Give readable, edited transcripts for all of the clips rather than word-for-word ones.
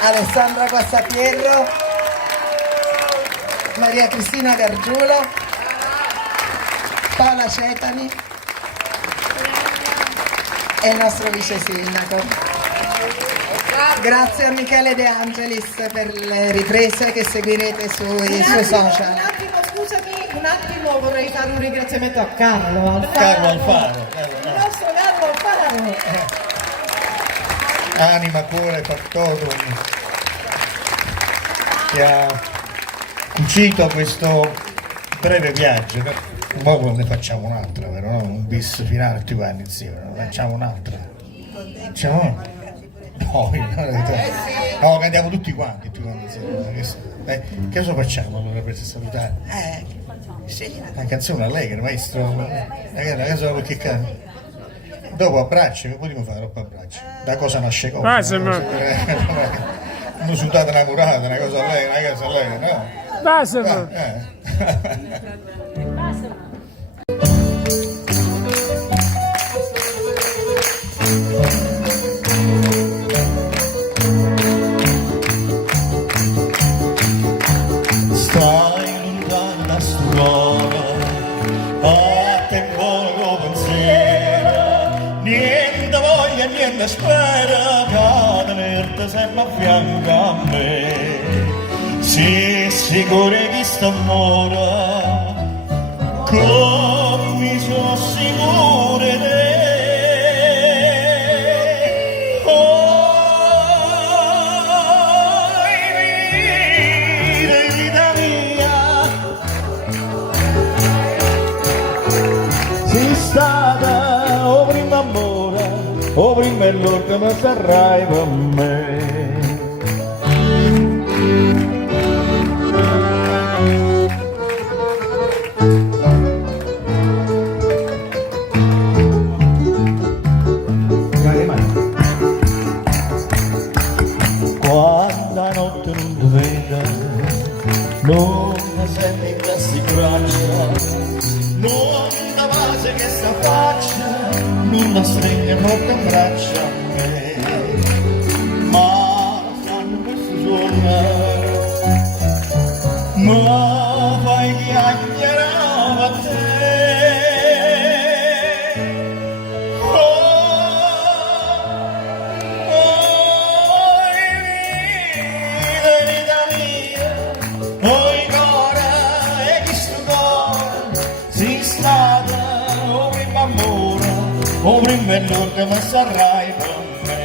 Alessandra Guastapietro, Maria Cristina Gargiulo, Paola Cetani e il nostro vice sindaco. Grazie a Michele De Angelis per le riprese che seguirete sui suoi social. Un attimo vorrei fare un ringraziamento a Carlo Alfaro. Carlo Alfaro. Il nostro Carlo Alfaro. Anima, cuore, factotum, che ha cucito questo breve viaggio. Poi ne facciamo un'altra, vero? No? Un bis finale, tutti quanti insieme, no? Facciamo un'altra. Facciamo no, andiamo tutti quanti insieme. Che cosa facciamo allora per salutare? Sì. Una canzone allegro, maestro. Una canzone perché canta. Dopo abbraccio, che potremmo fare dopo abbraccio? Da cosa nasce cosa? Uno sudato una curata, una cosa allegra, no? Basta. Stai lontano da stuola, a tempo lo pensiero, niente voglia, niente spera, che tenerti sempre a fianco a me. Sii sicuro che sta amore, come mi sono sicuro di te. O prima è l'ultima sarai per me. Quando la notte non ti veda, non mi senti in queste braccia, non ti base che sta faccia, non la stringe molto in braccia a me, ma fanno questo suono, ma fai chiacchierare a te. Vita mia, oi cuore, e chi sto cuore, si stata, o prima amore, o prima è l'ultima sarai per me.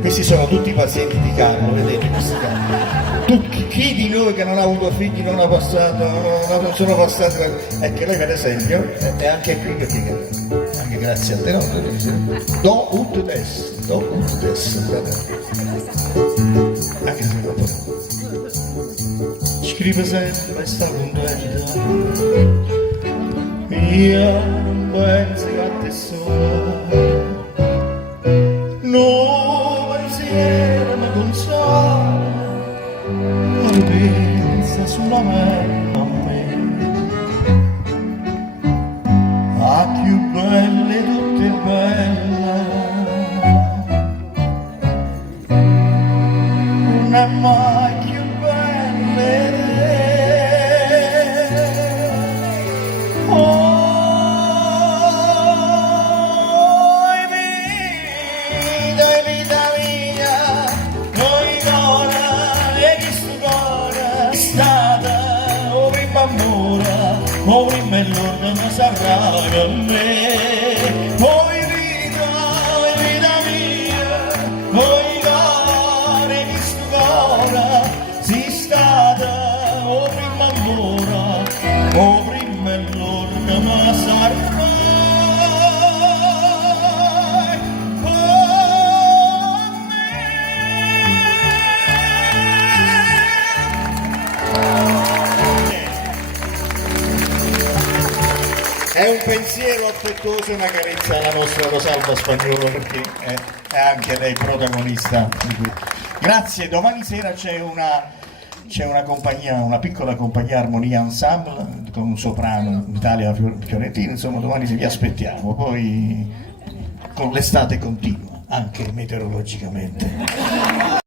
Questi sono tutti i pazienti di Carlo, vedete questi casi. Chi di noi che non ha avuto figli non ha passato, non sono passati, è che lei per esempio è anche qui che anche grazie a te, no? Do ut des, anche se dopo scrive sempre sta contenta, io non penso che a te sola, no pensiero mi consola, non pensa solamente a me, a più belle tutte belle, non è mai più belle oh, vita mia, noi donna e chi sto cuore, stata o prima amore, o prima è l'orno sarà per me. Poi vita mia, poi cuore chi sto cuore, si stata o prima amore, o prima è l'orno sarà. È un pensiero affettuoso e una carezza alla nostra Rosalba Spagnolo, perché è anche lei protagonista di qui. Grazie, domani sera c'è una c'è una compagnia, una piccola compagnia Armonia Ensemble con un soprano Italia Fiorentina, insomma domani vi aspettiamo, poi con l'estate continua, anche meteorologicamente.